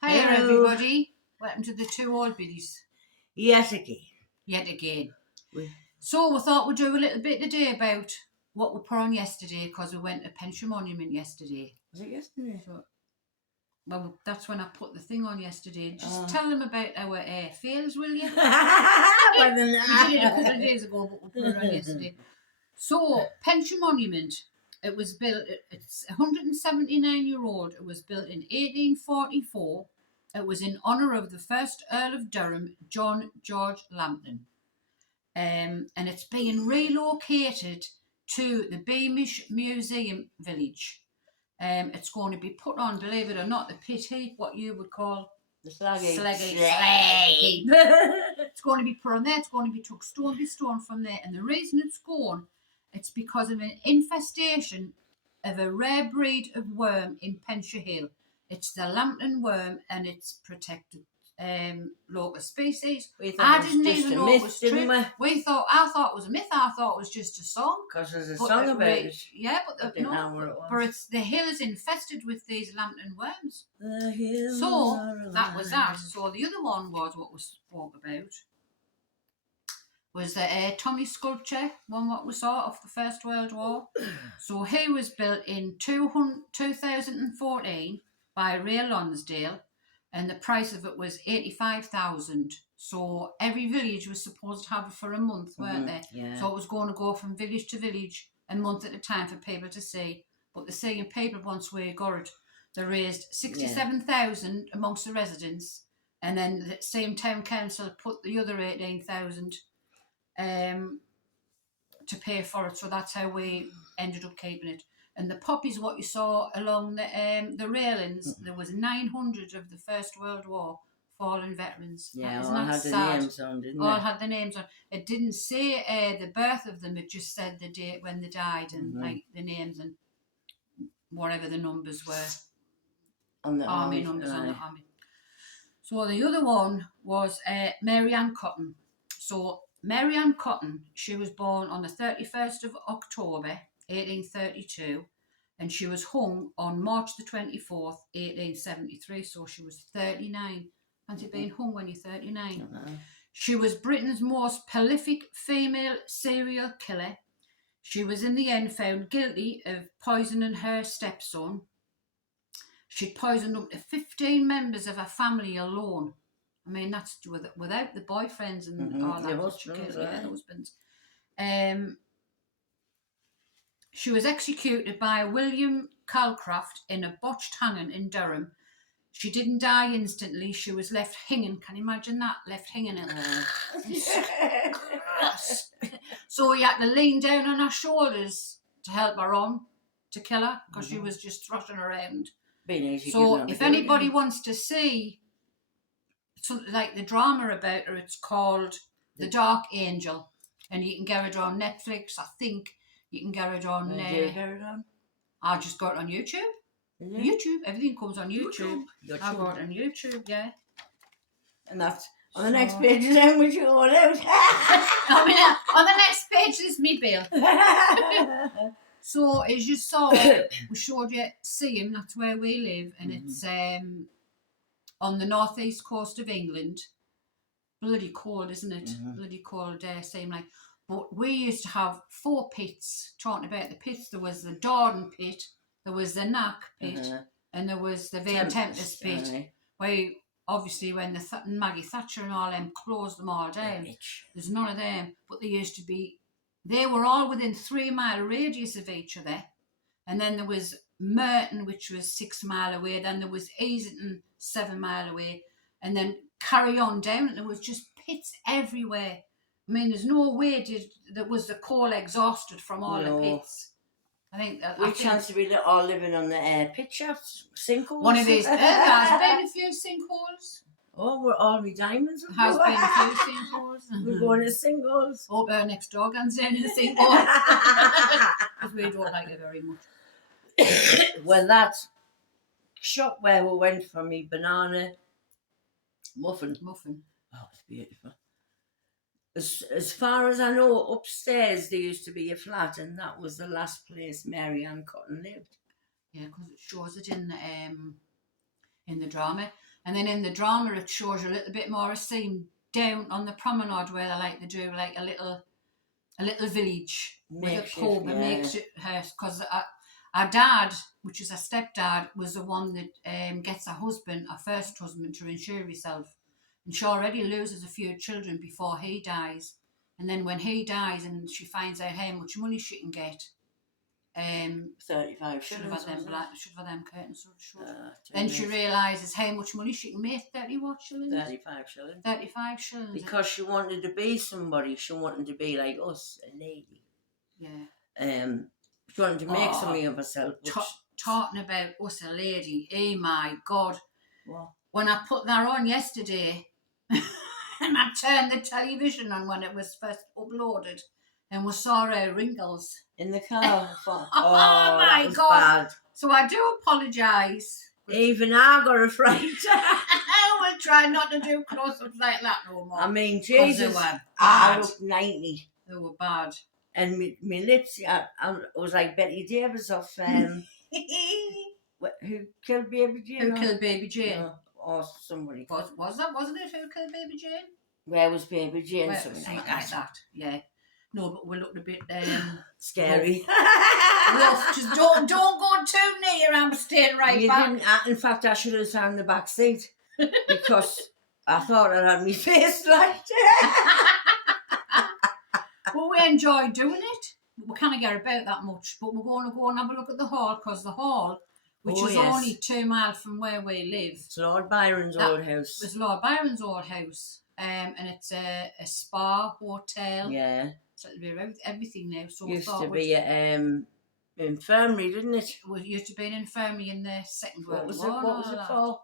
Hiya Hello. everybody, welcome to the Two Old Biddies Yes, again. yet again. We- So we thought we'd do a little bit today about what we put on yesterday because we went to Pension Monument yesterday. Was it yesterday? So, well, that's when I put the thing on yesterday. Just Oh. tell them about our fails, will you? Well, then, We did it a couple of days ago, but we put it on yesterday. So, Pension Monument, it was built, it's 179-year-old. It was built in 1844. It was in honour of the first Earl of Durham, John George Lambton. And it's being relocated to the Beamish Museum Village. It's going to be put on, believe it or not, the pit heap, what you would call the slag heap. slag heap. It's going to be put on there. It's going to be took stone by stone from there. And the reason it's gone, it's because of an infestation of a rare breed of worm in Penshire Hill. It's the Lambton worm, and it's protected local species. I didn't even know it was true. I thought it was a myth. I thought it was just a song. Because there's a song about it. Yeah, but it's the hill is infested with these Lambton worms. So that was that. So the other one was what we spoke about. Was the Tommy sculpture, one what we saw of the First World War. So he was built in 2014 by Ray Lonsdale, and the price of it was 85,000. So every village was supposed to have it for a month, weren't they? Yeah. So it was going to go from village to village, a month at a time for people to see. But the seeing people once we got it, they raised 67,000 amongst the residents, and then the same town council put the other 18,000 to pay for it. So that's how we ended up keeping it. And the poppies, what you saw along the railings, there was 900 of the First World War fallen veterans. Yeah, all had the names on, didn't all they? had the names on. It didn't say the birth of them. It just said the date when they died and like the names and whatever the numbers were. On the army numbers on the army. So the other one was Mary Ann Cotton. So Mary Ann Cotton, she was born on the 31st of October, 1832, and she was hung on March the 24th, 1873, so she was 39. Fancy being hung when you're 39. She was Britain's most prolific female serial killer. She was in the end found guilty of poisoning her stepson. She'd poisoned up to 15 members of her family alone. I mean, that's without the boyfriends and all that. The husbands, the husbands. She was executed by William Calcraft in a botched hanging in Durham. She didn't die instantly. She was left hanging. Can you imagine that? Left hanging. So he had to lean down on her shoulders to help her on, to kill her, because she was just thrashing around. So if anybody wants to see something like the drama about her, it's called The Dark Angel, and you can get it on Netflix. I think you can get it on. I just got it on YouTube. YouTube, everything comes on YouTube. I got it on YouTube, yeah. And that's on the next page. Then we should go out. I mean, on the next page is me bill. So as you saw, we showed you Seaham, that's where we live, and it's on the northeast coast of England. Bloody cold, isn't it? Bloody cold there, same like. But we used to have 4 pits. Talking about the pits, there was the Dorden pit, there was the Knack pit, and there was the Vane Tempest pit. Where obviously when Maggie Thatcher and all them closed them all down, there's none of them. But there used to be. They were all within 3-mile radius of each other. And then there was Merton, which was 6 mile away. Then there was Easington, 7 mile away. And then carry on down, and there was just pits everywhere. I mean, there's no way that was the coal exhausted from all the pits. I think that. We chance to be all living on the pit shafts, sinkholes. One of these. There's been a few sinkholes. Oh, we're all with diamonds. Has been a few sinkholes. We're going to singles. Hope our next door can stand in a sinkhole. Because we don't like it very much. Well, that shop where we went for me banana muffin. Oh, it's beautiful. As far as I know, upstairs there used to be a flat, and that was the last place Mary Ann Cotton lived. Yeah, because it shows it in the drama. And then in the drama, it shows you a little bit more a scene down on the promenade where they do like a little village with a pub and makes it hers. Because our dad, which is a stepdad, was the one that gets her first husband, to insure herself. And she already loses a few children before he dies. And then when he dies and she finds out how much money she can get, 35 should shillings. have had them curtains shut. Then she realises how much money she can make. 35 shillings. 35 shillings. Because she wanted to be somebody. She wanted to be like us, a lady. Yeah. She wanted to make something of herself. Talking about us, a lady. Oh my God. What? When I put that on yesterday, and I turned the television on when it was first uploaded, and we saw her wrinkles. In the car. Oh my God. Bad. So I do apologise. Even I got a fright. I will try not to do close-ups like that no more. I mean, Jesus, I looked 90. They were bad. And my lips, I was like Betty Davis of Who Killed Baby Jane? Who Killed Baby Jane? Or somebody. Wasn't it Who Killed Baby Jane? Where was Baby Jane? Something like that. Yeah. No, but we looked a bit scary. rough. Just don't go too near. I'm staying right back. In fact, I should have sat in the back seat because I thought I had my face like Well, we enjoy doing it. We can't get about that much, but we're going to go and have a look at the hall, because the hall, which is only 2 miles from where we live. It's Lord Byron's old house. It's Lord Byron's old house, and it's a spa, hotel. Yeah. So it'll be everything now. So used to be an infirmary, didn't it? Well, it used to be an infirmary in the Second World War. What was it for?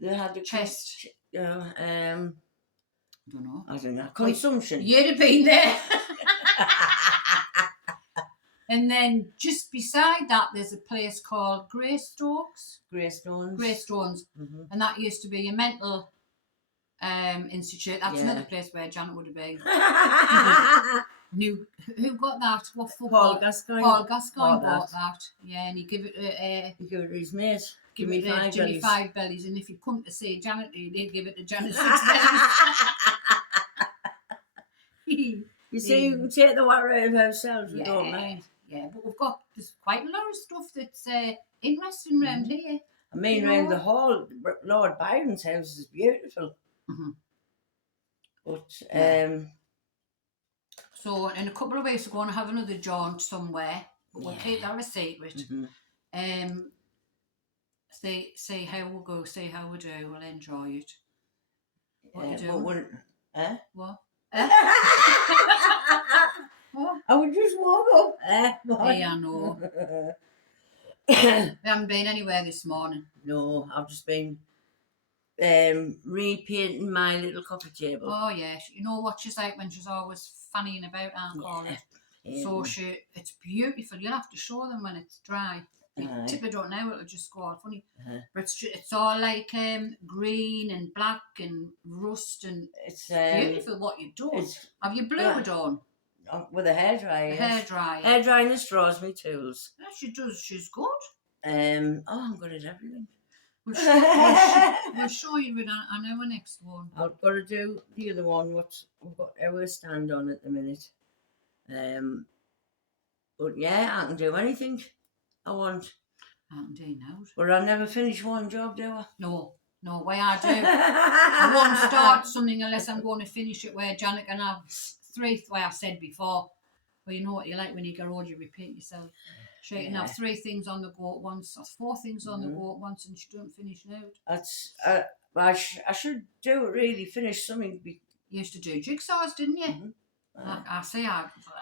They had the chest. I don't know. Well, consumption. You'd have been there. And then just beside that, there's a place called Greystones. Mm-hmm. And that used to be a mental institute. That's another place where Janet would have been. Who got that? What football? Paul Gascoigne bought that. Yeah, and he gave it he gave it to his mate. Give it to Jimmy Five Bellies, and if you come to see Janet, they'd give it to Janet Six Bellies. You see, you can take the water out of ourselves, we don't mind. Yeah, but there's quite a lot of stuff that's interesting around here. I mean, around the hall, Lord Byron's house is beautiful. Mm-hmm. But, so in a couple of weeks we're going to have another jaunt somewhere, but we'll keep that a secret. Mm-hmm. See how we'll go, see how we do, we'll enjoy it. What you doing? What? What? I would just walk up. I know. We haven't been anywhere this morning. No, I've just been repainting my little coffee table. Oh yeah, you know what she's like when she's always fannying about, Aunt So it's beautiful. You'll have to show them when it's dry. Tip it out now, it'll just go all funny. But it's all like green and black and rust, and it's beautiful what you've done. Have you blew it on? With a hairdryer. Hairdrying the straws, me tools. Yeah, she does. She's good. I'm good at everything. We'll show you it on our next one. I've got to do the other one. We've got our stand on at the minute. But yeah, I can do anything I want. I can do now. But I'll never finish one job, do I? No, way I do. I won't start something unless I'm going to finish it, where Janet can have 3, way I said before. Well, you know what you like when you get old, you repeat yourself. She can have 3 things on the go at once, or 4 things on the go at once, and she don't finish it out. That's I should do it really, finish something. You used to do jigsaws, didn't you? Mm-hmm.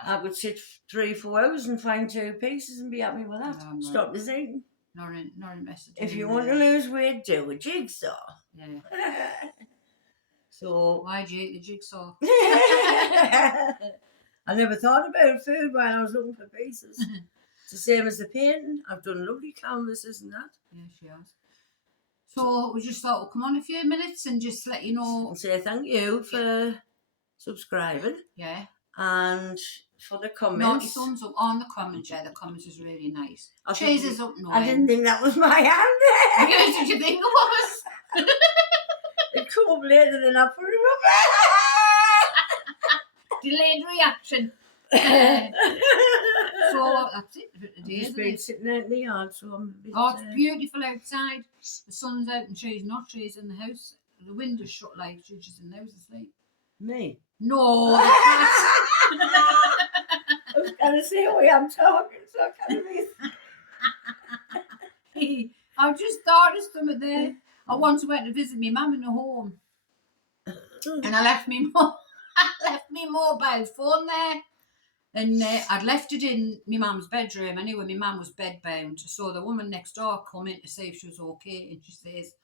I would sit 3-4 hours and find 2 pieces and be happy with that. Stop the eating. Not interested. If you want to lose weight, do a jigsaw. Yeah. So why do you eat the jigsaw? I never thought about food while I was looking for pieces. It's the same as the painting. I've done lovely canvases and that. Yeah, she has. So we just thought we'll come on a few minutes and just let you know. And say thank you for subscribing. Yeah. And for the comments. Naughty thumbs up on the comments. Yeah, the comments is really nice. Cheese is up. No, I didn't think that was my hand. What did you think it was? up later than I put it Delayed reaction. up. So that's it for today, I've just isn't been it? sitting out in the yard, so I'm a bit. Oh, it's beautiful outside. The sun's out and she's not. She's in the house. The window's shut like she's just in the house asleep. Me. No, the cat. I was going to say, oh, I'm talking, so I can't be. I just thought of something there. I once went to visit my mum in her home, and I left me mobile phone there, and I'd left it in my mum's bedroom. I knew when my mum was bedbound, so the woman next door come in to see if she was okay, and she says,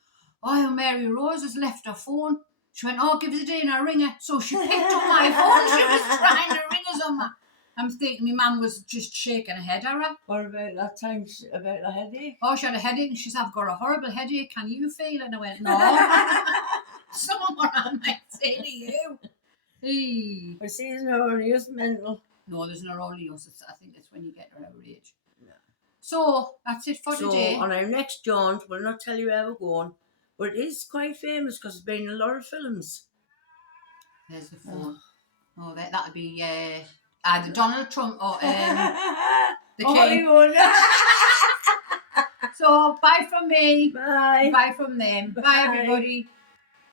"Oh, Mary Rose has left her phone." She went, "Oh, give us a day and I'll ring her." So she picked up my phone. She was trying to ring us on my. I'm thinking my mum was just shaking her head at her. What about that time about the headache? Oh, she had a headache and she said, "I've got a horrible headache. Can you feel it?" And I went, "No." Someone around might say to you. Hey. But see, there's no just mental. No, there's no only us. I think it's when you get to our age. Yeah. So that's it for today. So on our next jaunt, we'll not tell you where we're going, but it is quite famous because there's been a lot of films. There's the phone. Oh, that'd be either Donald Trump or the King. Hollywood. So bye from me. Bye. Bye from them. Bye everybody.